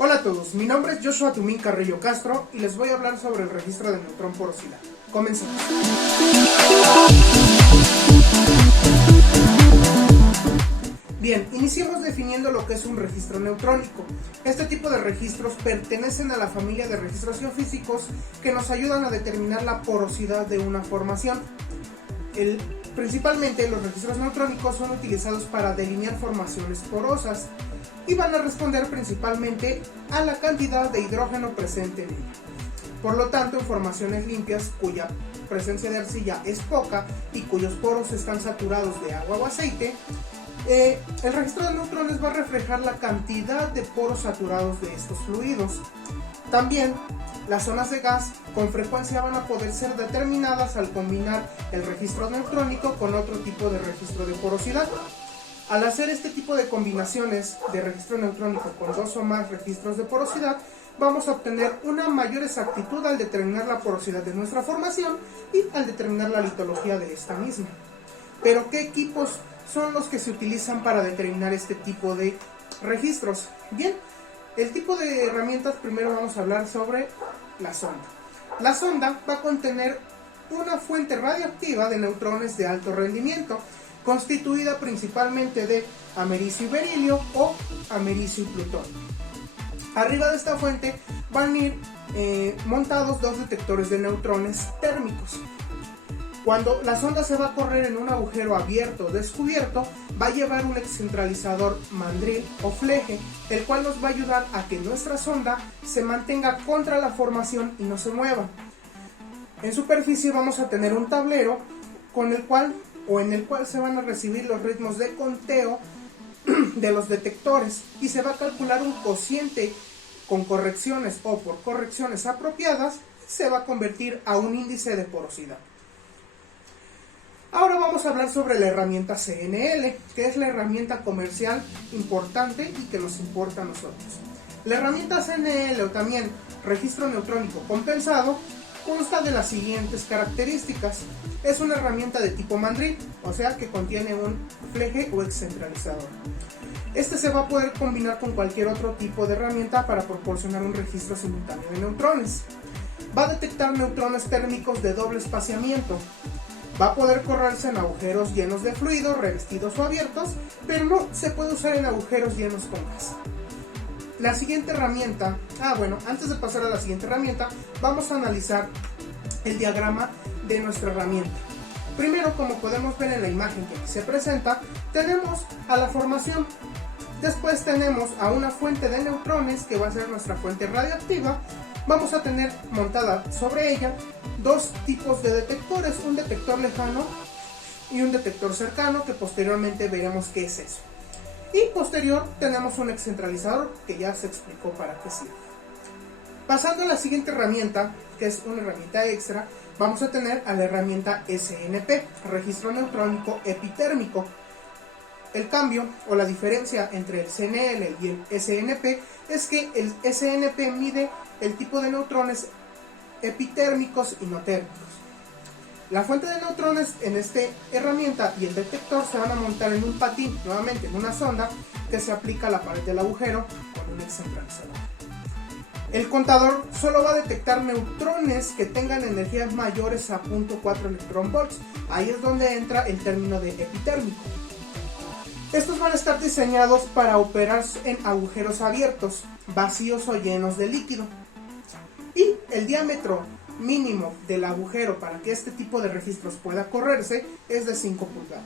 Hola a todos, mi nombre es Joshua Tumín Carrillo Castro y les voy a hablar sobre el registro de neutrón porosidad. Comencemos. Bien, iniciemos definiendo lo que es un registro neutrónico. Este tipo de registros pertenecen a la familia de registros geofísicos que nos ayudan a determinar la porosidad de una formación. Principalmente los registros neutrónicos son utilizados para delinear formaciones porosas y van a responder principalmente a la cantidad de hidrógeno presente en ella. Por lo tanto, en formaciones limpias cuya presencia de arcilla es poca y cuyos poros están saturados de agua o aceite, el registro de neutrones va a reflejar la cantidad de poros saturados de estos fluidos. También, las zonas de gas con frecuencia van a poder ser determinadas al combinar el registro neutrónico con otro tipo de registro de porosidad. Al hacer este tipo de combinaciones de registro neutrónico con dos o más registros de porosidad, vamos a obtener una mayor exactitud al determinar la porosidad de nuestra formación y al determinar la litología de esta misma. Pero, ¿qué equipos son los que se utilizan para determinar este tipo de registros? Bien, el tipo de herramientas, primero vamos a hablar sobre la sonda. La sonda va a contener una fuente radioactiva de neutrones de alto rendimiento, constituida principalmente de americio y berilio o americio y plutonio. Arriba de esta fuente van a ir montados dos detectores de neutrones térmicos. Cuando la sonda se va a correr en un agujero abierto o descubierto, va a llevar un excentralizador mandril o fleje, el cual nos va a ayudar a que nuestra sonda se mantenga contra la formación y no se mueva. En superficie vamos a tener un tablero en el cual se van a recibir los ritmos de conteo de los detectores y se va a calcular un cociente con correcciones o por correcciones apropiadas, se va a convertir a un índice de porosidad. Ahora vamos a hablar sobre la herramienta CNL, que es la herramienta comercial importante y que nos importa a nosotros. La herramienta CNL o también registro neutrónico compensado consta de las siguientes características. Es una herramienta de tipo mandril, o sea que contiene un fleje o excentralizador. Este se va a poder combinar con cualquier otro tipo de herramienta para proporcionar un registro simultáneo de neutrones. Va a detectar neutrones térmicos de doble espaciamiento. Va a poder correrse en agujeros llenos de fluido, revestidos o abiertos, pero no se puede usar en agujeros llenos con gas. La siguiente herramienta, antes de pasar a la siguiente herramienta, vamos a analizar el diagrama de nuestra herramienta. Primero, como podemos ver en la imagen que aquí se presenta, tenemos a la formación. Después tenemos a una fuente de neutrones que va a ser nuestra fuente radioactiva. Vamos a tener montada sobre ella dos tipos de detectores, un detector lejano y un detector cercano, que posteriormente veremos qué es eso. Y posterior tenemos un excentralizador que ya se explicó para qué sirve. Pasando a la siguiente herramienta, que es una herramienta extra, vamos a tener a la herramienta SNP, registro neutrónico epitérmico. El cambio o la diferencia entre el CNL y el SNP es que el SNP mide el tipo de neutrones epitérmicos y no térmicos. La fuente de neutrones en esta herramienta y el detector se van a montar en un patín, nuevamente en una sonda que se aplica a la pared del agujero con un excentralizador. El contador solo va a detectar neutrones que tengan energías mayores a 0.4 electronvolts. Ahí es donde entra el término de epitérmico. Estos van a estar diseñados para operar en agujeros abiertos, vacíos o llenos de líquido. Y el diámetro mínimo del agujero para que este tipo de registros pueda correrse es de 5 pulgadas.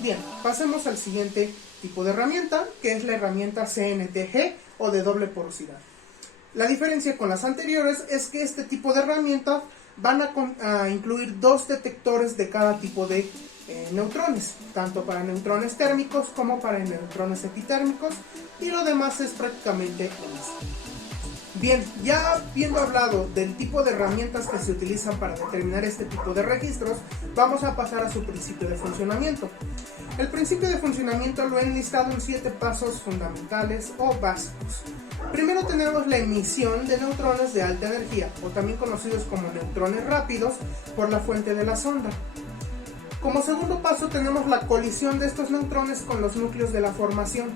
Bien, pasemos al siguiente tipo de herramienta, que es la herramienta CNTG o de doble porosidad. La diferencia con las anteriores es que este tipo de herramientas van a incluir dos detectores de cada tipo de neutrones, tanto para neutrones térmicos como para neutrones epitérmicos, y lo demás es prácticamente lo mismo. Bien, ya habiendo hablado del tipo de herramientas que se utilizan para determinar este tipo de registros, vamos a pasar a su principio de funcionamiento. El principio de funcionamiento lo he enlistado en 7 pasos fundamentales o básicos. Primero tenemos la emisión de neutrones de alta energía, o también conocidos como neutrones rápidos, por la fuente de la sonda. Como segundo paso tenemos la colisión de estos neutrones con los núcleos de la formación.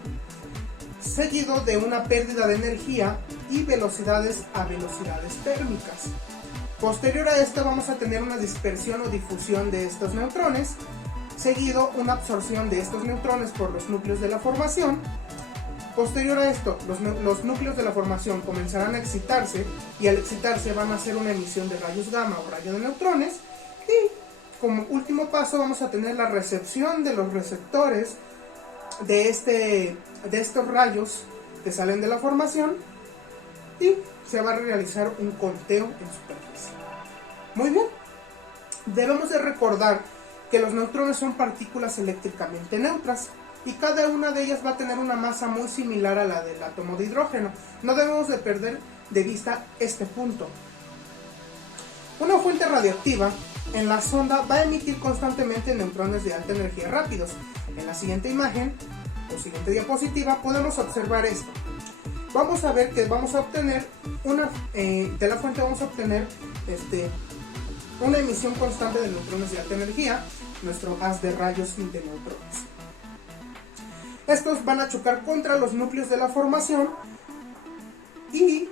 seguido de una pérdida de energía y velocidades a velocidades térmicas. Posterior a esto vamos a tener una dispersión o difusión de estos neutrones, seguido una absorción de estos neutrones por los núcleos de la formación. Posterior a esto, los núcleos de la formación comenzarán a excitarse y al excitarse van a hacer una emisión de rayos gamma o rayos de neutrones, y como último paso vamos a tener la recepción de los receptores de estos rayos que salen de la formación, y se va a realizar un conteo en superficie. Muy bien, debemos de recordar que los neutrones son partículas eléctricamente neutras y cada una de ellas va a tener una masa muy similar a la del átomo de hidrógeno. No debemos de perder de vista este punto. Una fuente radioactiva en la sonda va a emitir constantemente neutrones de alta energía rápidos. En la siguiente imagen o siguiente diapositiva podemos observar esto. Vamos a ver que vamos a obtener de la fuente vamos a obtener una emisión constante de neutrones de alta energía, nuestro haz de rayos de neutrones. Estos van a chocar contra los núcleos de la formación y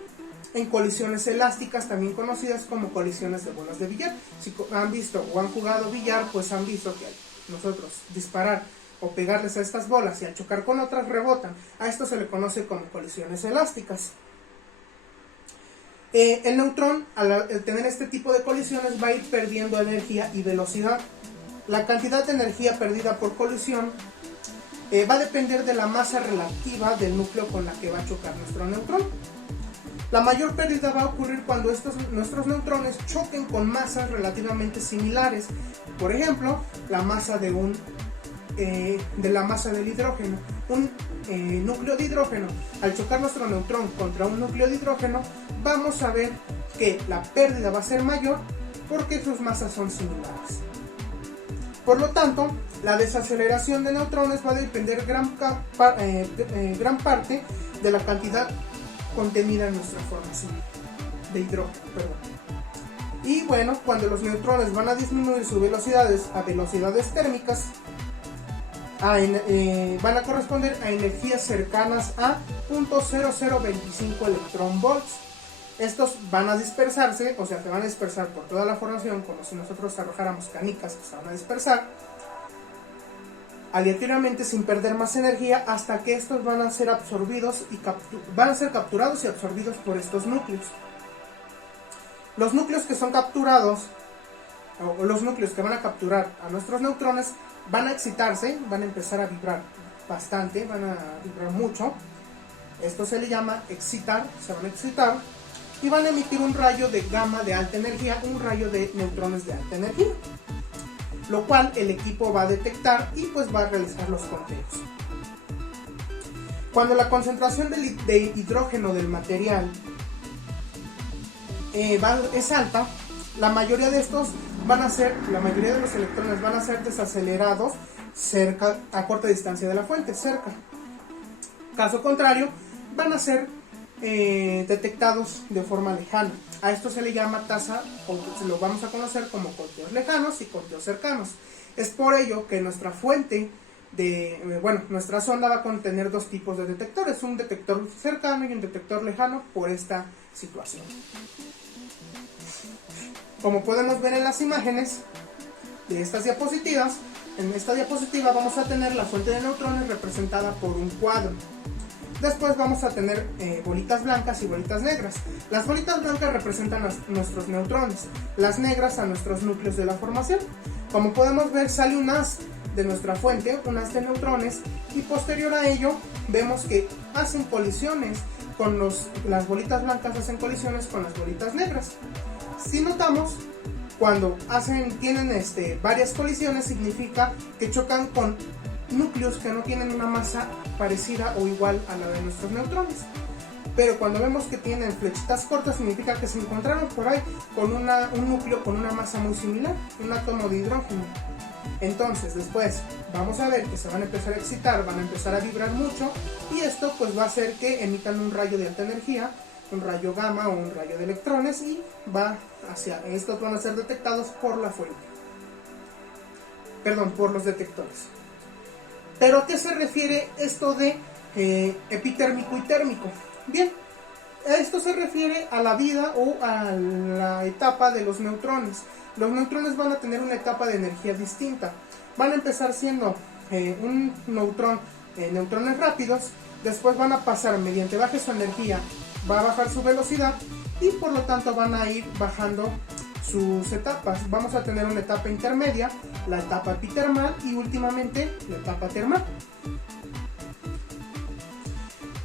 en colisiones elásticas, también conocidas como colisiones de bolas de billar. Si han visto o han jugado billar, pues han visto que nosotros disparar o pegarles a estas bolas y al chocar con otras rebotan. A esto se le conoce como colisiones elásticas. El neutrón, al tener este tipo de colisiones, va a ir perdiendo energía y velocidad. La cantidad de energía perdida por colisión va a depender de la masa relativa del núcleo con la que va a chocar nuestro neutrón. La mayor pérdida va a ocurrir cuando nuestros neutrones choquen con masas relativamente similares. Por ejemplo, la masa de la masa del hidrógeno. Un núcleo de hidrógeno, al chocar nuestro neutrón contra un núcleo de hidrógeno, vamos a ver que la pérdida va a ser mayor porque sus masas son similares. Por lo tanto, la desaceleración de neutrones va a depender gran parte de la cantidad contenida en nuestra formación de hidrógeno. Y bueno, cuando los neutrones van a disminuir sus velocidades a velocidades térmicas, van a corresponder a energías cercanas a 0.0025 electronvolts. Estos van a dispersarse, o sea, se van a dispersar por toda la formación, como si nosotros arrojáramos canicas que se van a dispersar aleatoriamente sin perder más energía, hasta que estos van a ser absorbidos y van a ser capturados y absorbidos por estos núcleos. Los núcleos que son capturados, o los núcleos que van a capturar a nuestros neutrones, van a excitarse, van a empezar a vibrar bastante, van a vibrar mucho. Esto se le llama excitar, se van a excitar y van a emitir un rayo de gamma de alta energía, un rayo de neutrones de alta energía, lo cual el equipo va a detectar y pues va a realizar los conteos. Cuando la concentración de hidrógeno del material es alta, la mayoría de los electrones van a ser desacelerados a corta distancia de la fuente, cerca. Caso contrario, van a ser detectados de forma lejana. A esto se le llama tasa, o lo vamos a conocer como conteos lejanos y conteos cercanos. Es por ello que nuestra fuente nuestra sonda va a contener dos tipos de detectores, un detector cercano y un detector lejano, por esta situación. Como podemos ver en las imágenes de estas diapositivas, en esta diapositiva vamos a tener la fuente de neutrones representada por un cuadro. Después vamos a tener bolitas blancas y bolitas negras. Las bolitas blancas representan a nuestros neutrones, las negras a nuestros núcleos de la formación. Como podemos ver, sale un haz de nuestra fuente, un haz de neutrones, y posterior a ello vemos que hacen colisiones con las bolitas blancas, hacen colisiones con las bolitas negras. Si notamos, cuando tienen varias colisiones, significa que chocan con núcleos que no tienen una masa parecida o igual a la de nuestros neutrones. Pero cuando vemos que tienen flechitas cortas, significa que se encontraron por ahí con un núcleo con una masa muy similar, un átomo de hidrógeno. Entonces después vamos a ver que se van a empezar a excitar, van a empezar a vibrar mucho, y esto pues va a hacer que emitan un rayo de alta energía, un rayo gamma o un rayo de electrones, y estos van a ser detectados por la fuente, por los detectores. ¿Pero a qué se refiere esto de epitérmico y térmico. Bien, esto se refiere a la vida o a la etapa de los neutrones. Los neutrones van a tener una etapa de energía distinta. Van a empezar siendo un neutrón, neutrones rápidos, después van a pasar mediante baja su energía, va a bajar su velocidad y por lo tanto van a ir bajando sus etapas. Vamos a tener una etapa intermedia, la etapa epitermal y últimamente la etapa termal.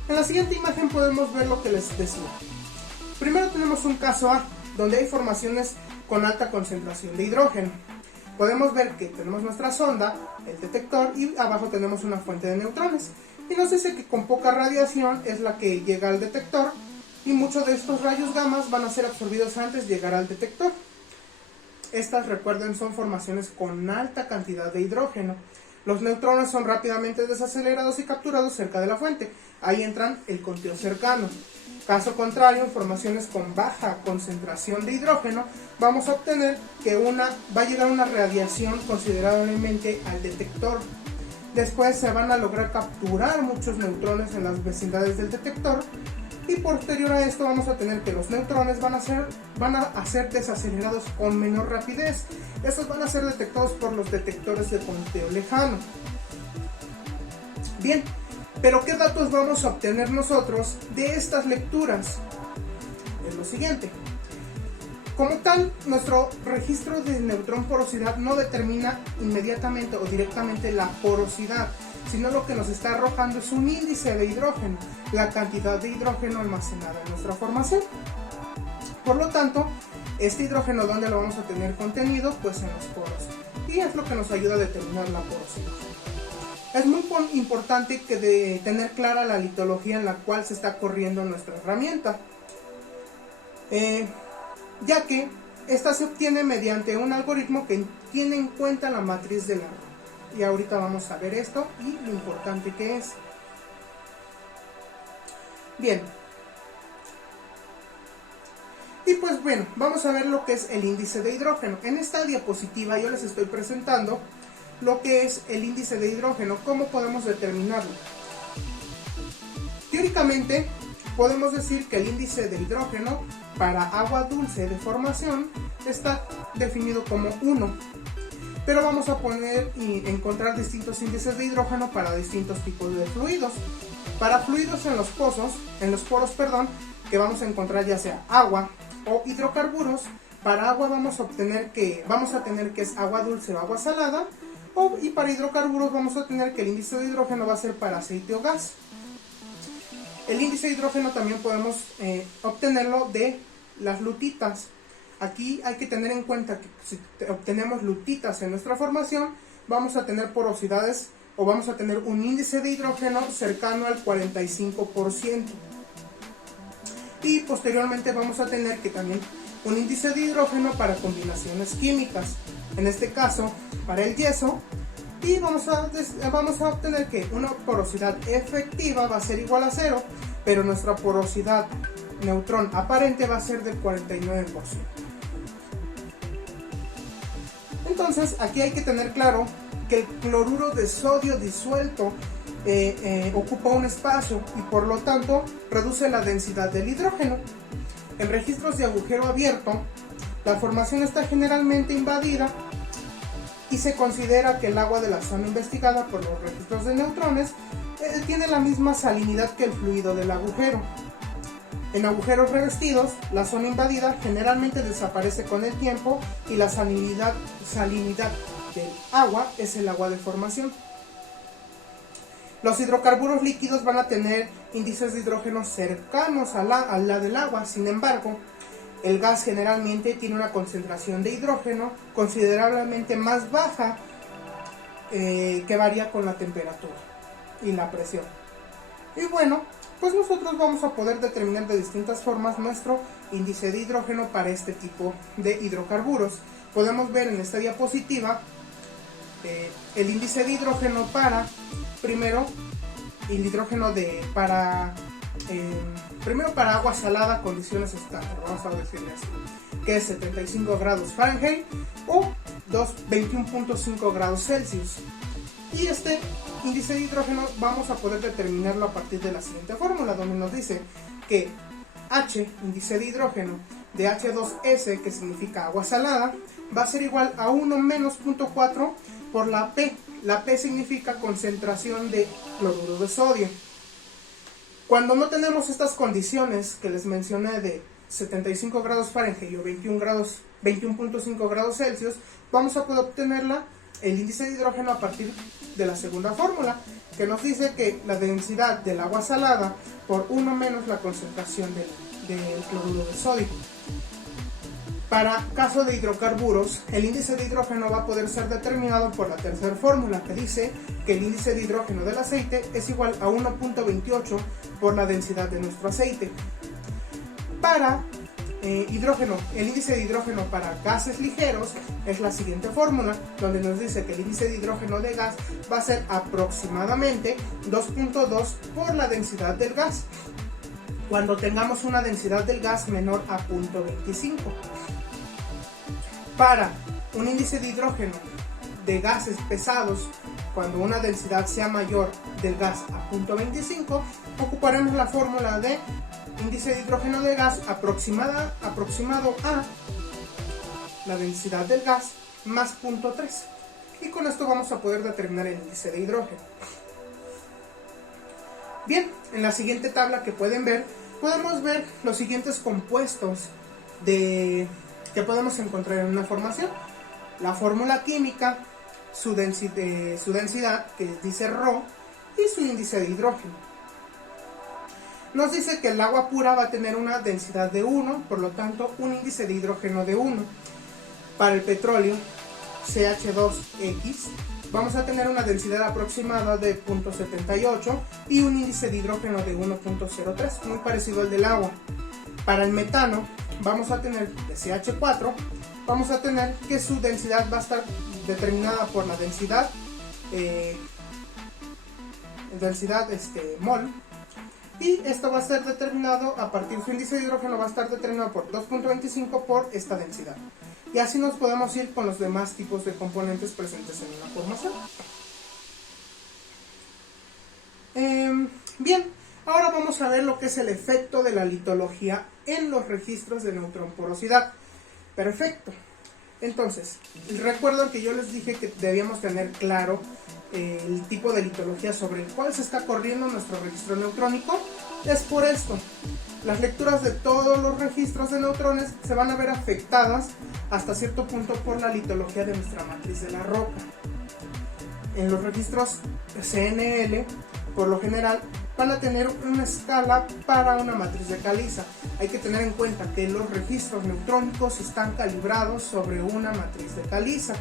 En la siguiente imagen podemos ver lo que les decía. Primero tenemos un caso A, donde hay formaciones con alta concentración de hidrógeno. Podemos ver que tenemos nuestra sonda, el detector, y abajo tenemos una fuente de neutrones. Y nos dice que con poca radiación es la que llega al detector, y muchos de estos rayos gamas van a ser absorbidos antes de llegar al detector. Estas, recuerden, son formaciones con alta cantidad de hidrógeno. Los neutrones son rápidamente desacelerados y capturados cerca de la fuente. Ahí entran el conteo cercano. Caso contrario, en formaciones con baja concentración de hidrógeno, vamos a obtener que va a llegar una radiación considerablemente al detector. Después se van a lograr capturar muchos neutrones en las vecindades del detector. Y posterior a esto vamos a tener que los neutrones van a ser desacelerados con menor rapidez. Estos van a ser detectados por los detectores de conteo lejano. Bien, pero ¿qué datos vamos a obtener nosotros de estas lecturas? Es lo siguiente. Como tal, nuestro registro de neutrón porosidad no determina inmediatamente o directamente la porosidad, sino lo que nos está arrojando es un índice de hidrógeno, la cantidad de hidrógeno almacenada en nuestra formación. Por lo tanto, este hidrógeno, ¿dónde lo vamos a tener contenido? Pues en los poros, y es lo que nos ayuda a determinar la porosidad. Es muy importante tener clara la litología en la cual se está corriendo nuestra herramienta, ya que esta se obtiene mediante un algoritmo que tiene en cuenta la matriz del árbol. Y ahorita vamos a ver esto y lo importante que es. Bien. Y pues bueno, vamos a ver lo que es el índice de hidrógeno. En esta diapositiva yo les estoy presentando lo que es el índice de hidrógeno, cómo podemos determinarlo. Teóricamente, podemos decir que el índice de hidrógeno para agua dulce de formación está definido como 1. Pero vamos a poner y encontrar distintos índices de hidrógeno para distintos tipos de fluidos. Para fluidos en los poros, que vamos a encontrar ya sea agua o hidrocarburos. Para agua vamos a tener que es agua dulce o agua salada, y para hidrocarburos vamos a tener que el índice de hidrógeno va a ser para aceite o gas. El índice de hidrógeno también podemos obtenerlo de las lutitas. Aquí hay que tener en cuenta que si obtenemos lutitas en nuestra formación, vamos a tener porosidades o vamos a tener un índice de hidrógeno cercano al 45%. Y posteriormente vamos a tener que también un índice de hidrógeno para combinaciones químicas, en este caso para el yeso, y vamos a obtener que una porosidad efectiva va a ser igual a 0, pero nuestra porosidad neutrón aparente va a ser del 49%. Entonces aquí hay que tener claro que el cloruro de sodio disuelto ocupa un espacio y por lo tanto reduce la densidad del hidrógeno. En registros de agujero abierto, la formación está generalmente invadida y se considera que el agua de la zona investigada por los registros de neutrones tiene la misma salinidad que el fluido del agujero. En agujeros revestidos, la zona invadida generalmente desaparece con el tiempo y la salinidad del agua es el agua de formación. Los hidrocarburos líquidos van a tener índices de hidrógeno cercanos a la del agua. Sin embargo, el gas generalmente tiene una concentración de hidrógeno considerablemente más baja, que varía con la temperatura y la presión. Y bueno, pues nosotros vamos a poder determinar de distintas formas nuestro índice de hidrógeno para este tipo de hidrocarburos. Podemos ver en esta diapositiva el índice de hidrógeno para, primero para agua salada, condiciones estándar, vamos a decirle así, que es 75 grados Fahrenheit o 21.5 grados Celsius. Y este índice de hidrógeno vamos a poder determinarlo a partir de la siguiente fórmula, donde nos dice que H, índice de hidrógeno, de H2S, que significa agua salada, va a ser igual a 1 menos 0.4 por la P. La P significa concentración de cloruro de sodio. Cuando no tenemos estas condiciones que les mencioné de 75 grados Fahrenheit o 21.5 grados Celsius, vamos a poder obtenerla, el índice de hidrógeno, a partir de la segunda fórmula, que nos dice que la densidad del agua salada por 1 menos la concentración del cloruro de sodio. Para caso de hidrocarburos, el índice de hidrógeno va a poder ser determinado por la tercera fórmula, que dice que el índice de hidrógeno del aceite es igual a 1.28 por la densidad de nuestro aceite. Para hidrógeno, el índice de hidrógeno para gases ligeros es la siguiente fórmula, donde nos dice que el índice de hidrógeno de gas va a ser aproximadamente 2.2 por la densidad del gas, cuando tengamos una densidad del gas menor a 0.25. Para un índice de hidrógeno de gases pesados, cuando una densidad sea mayor del gas a 0.25, ocuparemos la fórmula de índice de hidrógeno de gas aproximado a la densidad del gas más 0.3. Y con esto vamos a poder determinar el índice de hidrógeno. Bien, en la siguiente tabla que pueden ver, podemos ver los siguientes compuestos que podemos encontrar en una formación. La fórmula química, su densidad, que dice ρ, y su índice de hidrógeno. Nos dice que el agua pura va a tener una densidad de 1, por lo tanto un índice de hidrógeno de 1. Para el petróleo, CH2X, vamos a tener una densidad aproximada de 0.78 y un índice de hidrógeno de 1.03, muy parecido al del agua. Para el metano, vamos a tener de CH4, vamos a tener que su densidad va a estar determinada por la densidad mol, y esto va a ser determinado a partir, su índice de hidrógeno va a estar determinado por 2.25 por esta densidad. Y así nos podemos ir con los demás tipos de componentes presentes en una formación. Bien, ahora vamos a ver lo que es el efecto de la litología en los registros de neutronporosidad. Perfecto. Entonces, recuerdan que yo les dije que debíamos tener claro el tipo de litología sobre el cual se está corriendo nuestro registro neutrónico. Es por esto, las lecturas de todos los registros de neutrones se van a ver afectadas hasta cierto punto por la litología de nuestra matriz de la roca. En los registros CNL, por lo general, van a tener una escala para una matriz de caliza. Hay que tener en cuenta que los registros neutrónicos están calibrados sobre una matriz de caliza.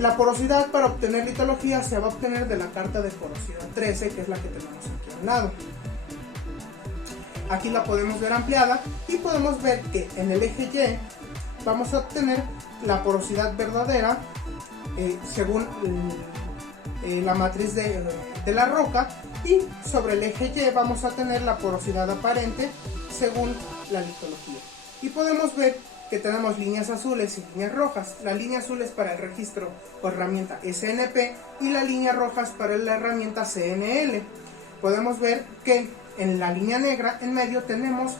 La porosidad para obtener litología se va a obtener de la carta de porosidad 13, que es la que tenemos aquí a un lado. Aquí la podemos ver ampliada y podemos ver que en el eje Y vamos a obtener la porosidad verdadera según la matriz de la roca, y sobre el eje Y vamos a tener la porosidad aparente según la litología. Y podemos ver que tenemos líneas azules y líneas rojas. La línea azul es para el registro o herramienta SNP y la línea roja es para la herramienta CNL. Podemos ver que en la línea negra en medio tenemos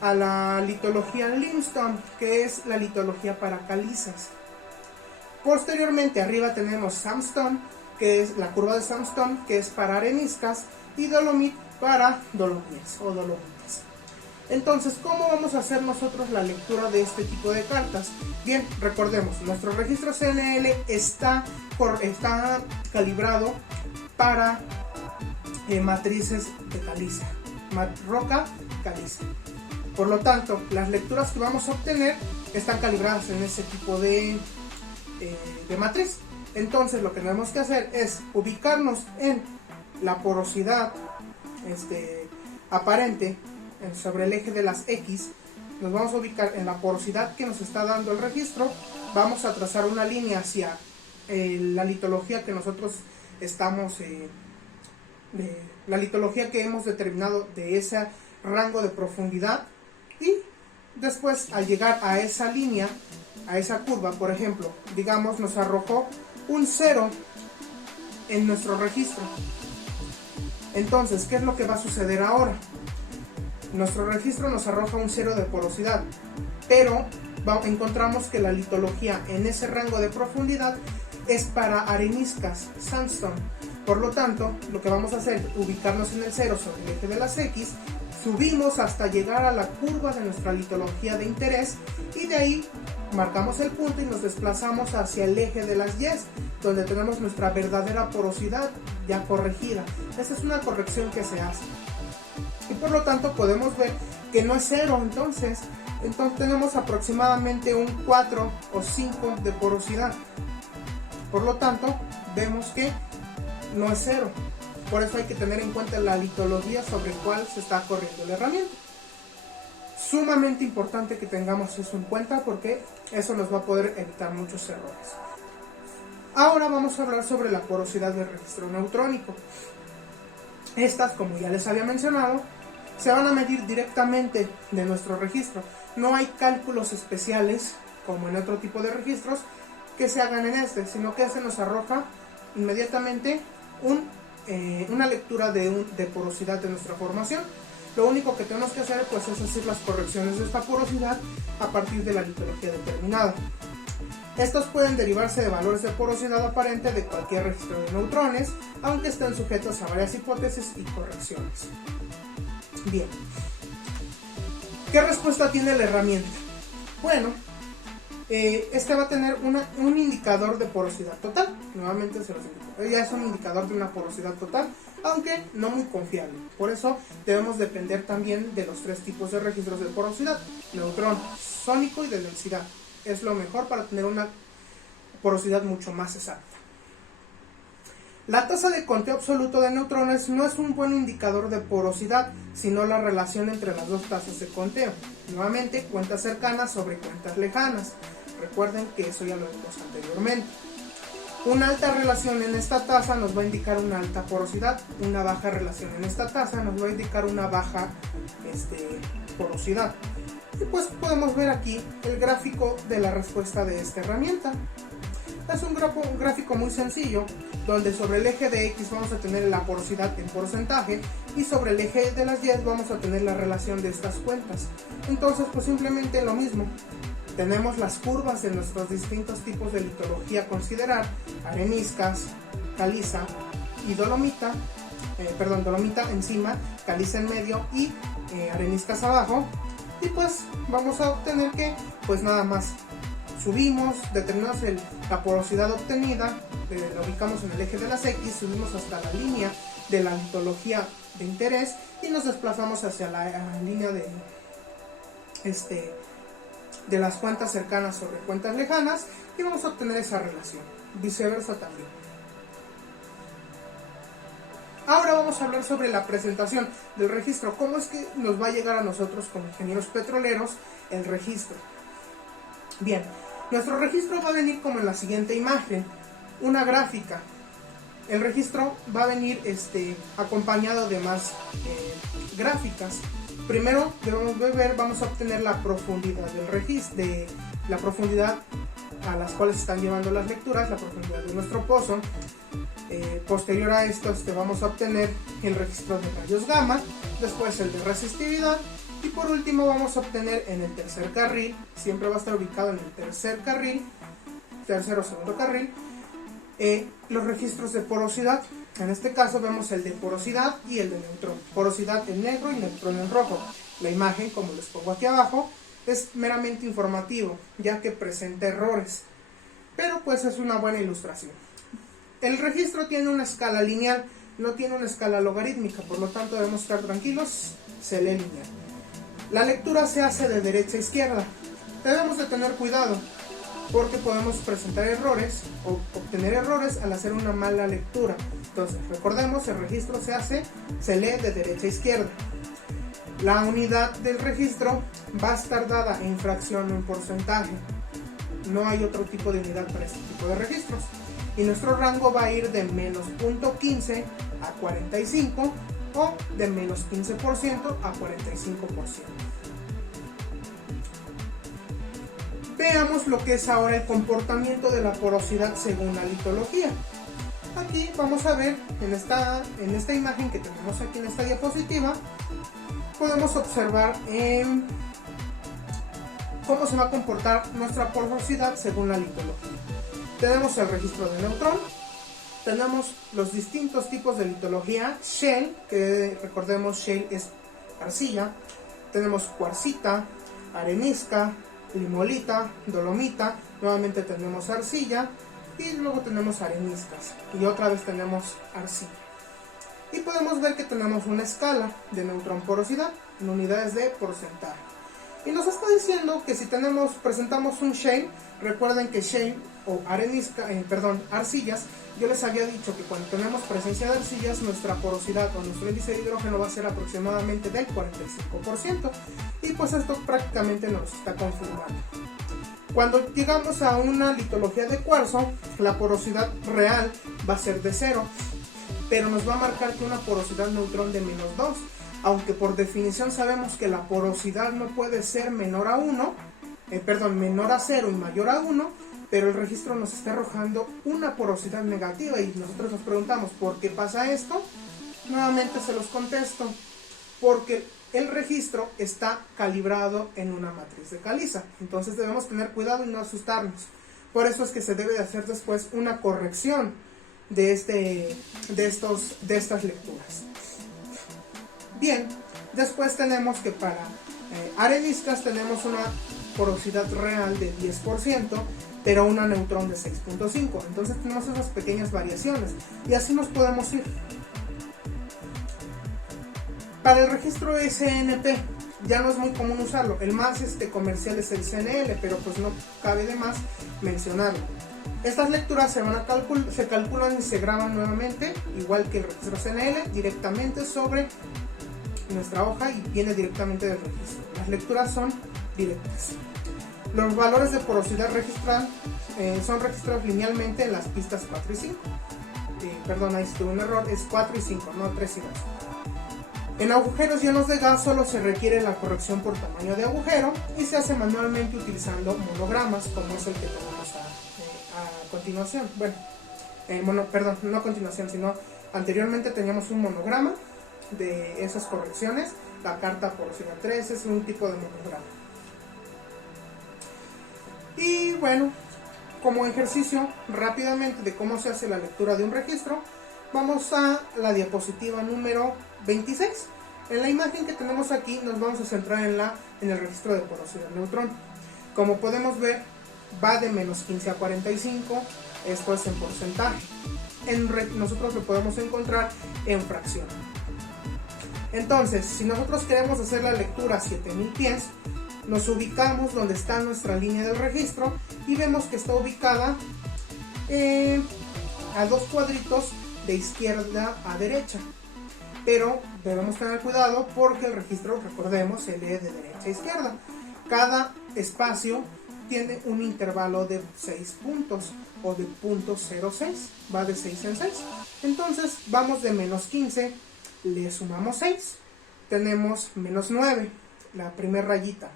a la litología limestone, que es la litología para calizas. Posteriormente arriba tenemos sandstone, que es la curva de sandstone, que es para areniscas, y dolomite para dolomites o dolomitas. Entonces, ¿cómo vamos a hacer nosotros la lectura de este tipo de cartas? Bien, recordemos, nuestro registro CNL está calibrado para matrices de caliza, roca, caliza. Por lo tanto, las lecturas que vamos a obtener están calibradas en ese tipo de matriz. Entonces, lo que tenemos que hacer es ubicarnos en la porosidad aparente sobre el eje de las X. Nos vamos a ubicar en la porosidad que nos está dando el registro. Vamos a trazar una línea hacia la litología que nosotros estamos la litología que hemos determinado de ese rango de profundidad, y después al llegar a esa línea, a esa curva, por ejemplo, digamos nos arrojó un 0 en nuestro registro. Entonces, ¿qué es lo que va a suceder ahora? Nuestro registro nos arroja un 0 de porosidad, pero encontramos que la litología en ese rango de profundidad es para areniscas, sandstone. Por lo tanto, lo que vamos a hacer es ubicarnos en el 0 sobre el eje de las X, subimos hasta llegar a la curva de nuestra litología de interés y de ahí marcamos el punto y nos desplazamos hacia el eje de las Y, donde tenemos nuestra verdadera porosidad ya corregida. Esa es una corrección que se hace. Y por lo tanto podemos ver que no es 0, entonces tenemos aproximadamente un 4 o 5 de porosidad. Por lo tanto, vemos que no es 0. Por eso hay que tener en cuenta la litología sobre la cual se está corriendo la herramienta. Sumamente importante que tengamos eso en cuenta porque eso nos va a poder evitar muchos errores. Ahora vamos a hablar sobre la porosidad del registro neutrónico. Estas, como ya les había mencionado, se van a medir directamente de nuestro registro. No hay cálculos especiales, como en otro tipo de registros, que se hagan en este, sino que se nos arroja inmediatamente una lectura de porosidad de nuestra formación. Lo único que tenemos que hacer pues, es hacer las correcciones de esta porosidad a partir de la litología determinada. Estos pueden derivarse de valores de porosidad aparente de cualquier registro de neutrones, aunque estén sujetos a varias hipótesis y correcciones. Bien, ¿qué respuesta tiene la herramienta? Bueno, este va a tener un indicador de porosidad total. Nuevamente se los indico, ya es un indicador de una porosidad total, aunque no muy confiable. Por eso debemos depender también de los tres tipos de registros de porosidad: neutrón, sónico y de densidad. Es lo mejor para tener una porosidad mucho más exacta. La tasa de conteo absoluto de neutrones no es un buen indicador de porosidad, sino la relación entre las dos tasas de conteo. Nuevamente, cuentas cercanas sobre cuentas lejanas. Recuerden que eso ya lo vimos anteriormente. Una alta relación en esta tasa nos va a indicar una alta porosidad. Una baja relación en esta tasa nos va a indicar una baja porosidad. Y pues podemos ver aquí el gráfico de la respuesta de esta herramienta. Es un gráfico muy sencillo, donde sobre el eje de X vamos a tener la porosidad en porcentaje y sobre el eje de las Y vamos a tener la relación de estas cuentas. Entonces pues simplemente lo mismo. Tenemos las curvas de nuestros distintos tipos de litología a considerar: areniscas, caliza y dolomita. Dolomita encima, caliza en medio y areniscas abajo. Y pues vamos a obtener que pues nada más subimos, determinamos la porosidad obtenida, la ubicamos en el eje de las X, subimos hasta la línea de la litología de interés y nos desplazamos hacia la línea de las cuentas cercanas sobre cuentas lejanas y vamos a obtener esa relación. Viceversa también. Ahora vamos a hablar sobre la presentación del registro. ¿Cómo es que nos va a llegar a nosotros como ingenieros petroleros el registro? Bien, nuestro registro va a venir como en la siguiente imagen, una gráfica. El registro va a venir acompañado de más gráficas. Primero debemos ver, vamos a obtener la profundidad del registro, la profundidad a las cuales están llevando las lecturas, la profundidad de nuestro pozo. Posterior a esto vamos a obtener el registro de rayos gamma, después el de resistividad y por último vamos a obtener en el tercer carril, siempre va a estar ubicado en el tercer o segundo carril, los registros de porosidad. En este caso vemos el de porosidad y el de neutrón. Porosidad en negro y neutrón en rojo. La imagen, como les pongo aquí abajo, es meramente informativo, ya que presenta errores, pero pues es una buena ilustración. El registro tiene una escala lineal, no tiene una escala logarítmica, por lo tanto debemos estar tranquilos, se lee lineal. La lectura se hace de derecha a izquierda. Debemos de tener cuidado, porque podemos presentar errores o obtener errores al hacer una mala lectura. Entonces, recordemos, el registro se lee de derecha a izquierda. La unidad del registro va a estar dada en fracción o en porcentaje. No hay otro tipo de unidad para este tipo de registros. Y nuestro rango va a ir de menos 0.15 a 45 o de menos 15% a 45%. Veamos lo que es ahora el comportamiento de la porosidad según la litología. Aquí vamos a ver en esta imagen que tenemos aquí en esta diapositiva, podemos observar cómo se va a comportar nuestra porosidad según la litología. Tenemos el registro de neutrón, tenemos los distintos tipos de litología, shale, que recordemos shale es arcilla, tenemos cuarcita, arenisca, limolita, dolomita, nuevamente tenemos arcilla y luego tenemos areniscas y otra vez tenemos arcilla. Y podemos ver que tenemos una escala de neutrón porosidad en unidades de porcentaje. Y nos está diciendo que si presentamos un shale, recuerden que shale o arcillas, yo les había dicho que cuando tenemos presencia de arcillas, nuestra porosidad o nuestro índice de hidrógeno va a ser aproximadamente del 45%, y pues esto prácticamente nos está confirmando. Cuando llegamos a una litología de cuarzo, la porosidad real va a ser de 0, pero nos va a marcar que una porosidad neutrón de -2, aunque por definición sabemos que la porosidad no puede ser menor a 0 y mayor a 1, pero el registro nos está arrojando una porosidad negativa y nosotros nos preguntamos ¿por qué pasa esto? Nuevamente se los contesto, porque el registro está calibrado en una matriz de caliza, entonces debemos tener cuidado y no asustarnos. Por eso es que se debe de hacer después una corrección de estas lecturas. Bien, después tenemos que para areniscas tenemos una porosidad real de 10%, pero una neutrón de 6.5, entonces tenemos esas pequeñas variaciones y así nos podemos ir. Para el registro SNP ya no es muy común usarlo, el más comercial es el CNL, pero pues no cabe de más mencionarlo. Estas lecturas se calculan y se graban nuevamente, igual que el registro CNL, directamente sobre nuestra hoja y viene directamente del registro. Las lecturas son directas. Los valores de porosidad son registrados linealmente en las pistas 4 y 5. Perdón, ahí estuvo un error, es 4 y 5, no 3 y 2. En agujeros llenos de gas solo se requiere la corrección por tamaño de agujero y se hace manualmente utilizando monogramas, como es el que tenemos a continuación. No a continuación, sino anteriormente teníamos un monograma de esas correcciones. La carta porosidad 3 es un tipo de monograma. Y bueno, como ejercicio rápidamente de cómo se hace la lectura de un registro, vamos a la diapositiva número 26. En la imagen que tenemos aquí nos vamos a centrar en el registro de porosidad neutrón. Como podemos ver, va de -15 a 45, esto es en porcentaje. Nosotros lo podemos encontrar en fracción. Entonces, si nosotros queremos hacer la lectura a 7000 pies, nos ubicamos donde está nuestra línea del registro y vemos que está ubicada a 2 cuadritos de izquierda a derecha, pero debemos tener cuidado porque el registro, recordemos, se lee de derecha a izquierda. Cada espacio tiene un intervalo de 6 puntos o de 0.06, va de 6 en 6. Entonces vamos de -15, le sumamos 6, tenemos -9, la primera rayita.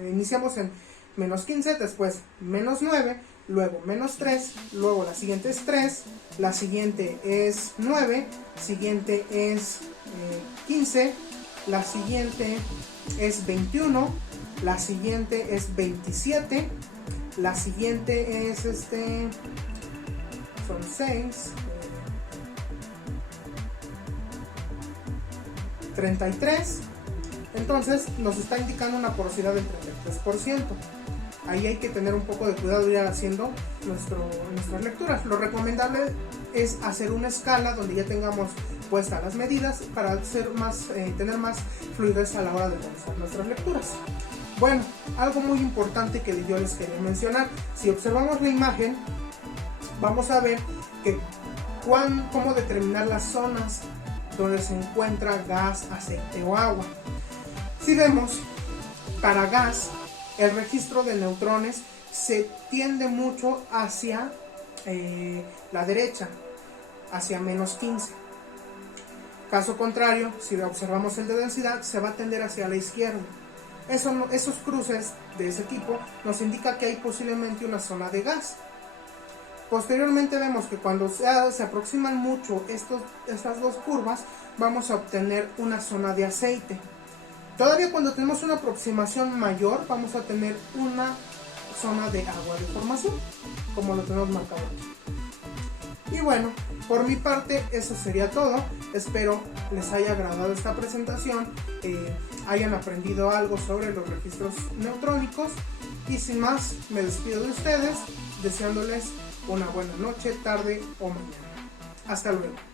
Iniciamos en -15, después -9, luego -3, luego la siguiente es 3, la siguiente es 9, siguiente es 15, la siguiente es 21, la siguiente es 27, la siguiente es son 6, 33. Entonces nos está indicando una porosidad del 33%. Ahí hay que tener un poco de cuidado y ir haciendo nuestras lecturas. Lo recomendable es hacer una escala donde ya tengamos puestas las medidas para tener más fluidez a la hora de realizar nuestras lecturas. Bueno, algo muy importante que yo les quería mencionar: si observamos la imagen, vamos a ver que cómo determinar las zonas donde se encuentra gas, aceite o agua. Si vemos, para gas, el registro de neutrones se tiende mucho hacia la derecha, hacia -15. Caso contrario, si observamos el de densidad, se va a tender hacia la izquierda. Esos cruces de ese tipo nos indica que hay posiblemente una zona de gas. Posteriormente vemos que cuando se aproximan mucho estas dos curvas, vamos a obtener una zona de aceite. Todavía cuando tenemos una aproximación mayor, vamos a tener una zona de agua de formación, como lo tenemos marcado aquí. Y bueno, por mi parte eso sería todo. Espero les haya agradado esta presentación, hayan aprendido algo sobre los registros neutrónicos, y sin más me despido de ustedes deseándoles una buena noche, tarde o mañana. Hasta luego.